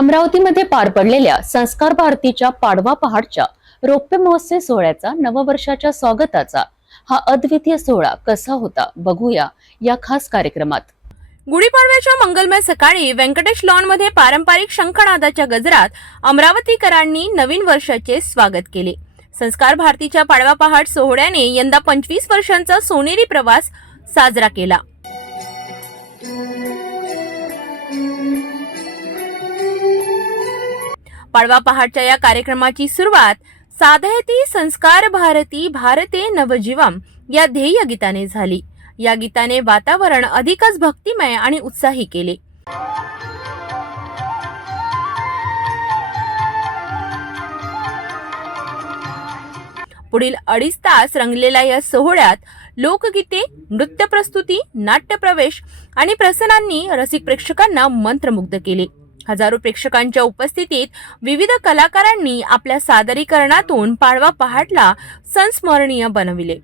अमरावतीमध्ये पार पडलेल्या संस्कार भारतीच्या पाडवा पहाटच्या रौप्य महोत्सव सोहळ्याचा नववर्षाच्या स्वागताचा हा अद्वितीय सोहळा कसा होता बघूया या खास कार्यक्रमात। गुढीपाडव्याच्या मंगलमय सकाळी व्यंकटेश लॉन मध्ये पारंपरिक शंखनादाच्या गजरात अमरावतीकरांनी नवीन वर्षाचे स्वागत केले। संस्कार भारतीच्या पाडवा पहाट सोहळ्याने यंदा 25 वर्षांचा सोनेरी प्रवास साजरा केला। पाडवा पहाटच्या या कार्यक्रमाची सुरुवात साधयती संस्कार भारती भारते नवजीवम या ध्येय गीताने झाली। या गीताने वातावरण अधिकच भक्तिमय आणि उत्साही केले। पुढील 2.5 तास रंगलेल्या या सोहळ्यात लोकगीते, नृत्य प्रस्तुती, नाट्य प्रवेश आणि प्रसंगांनी रसिक प्रेक्षकांना मंत्रमुग्ध केले। हजारो प्रेक्षकांच्या उपस्थितीत विविध कलाकारांनी आपल्या सादरीकरणातून पाडवा पहाटला संस्मरणीय बनविले।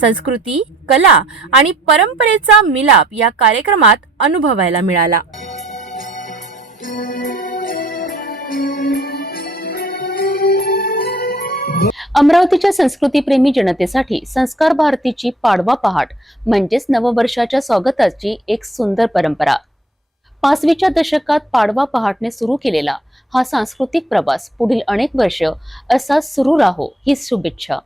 संस्कृती, कला आणि परंपरेचा मिलाप या कार्यक्रमात अनुभवायला मिळाला। अमरावतीच्या संस्कृतीप्रेमी जनतेसाठी संस्कार भारतीची पाडवा पहाट म्हणजेच नववर्षाच्या स्वागताची एक सुंदर परंपरा। 5वीच्या दशकात पाडवा पहाटने सुरू केलेला हा सांस्कृतिक प्रवास पुढील अनेक वर्ष असा सुरू राहो हीच शुभेच्छा।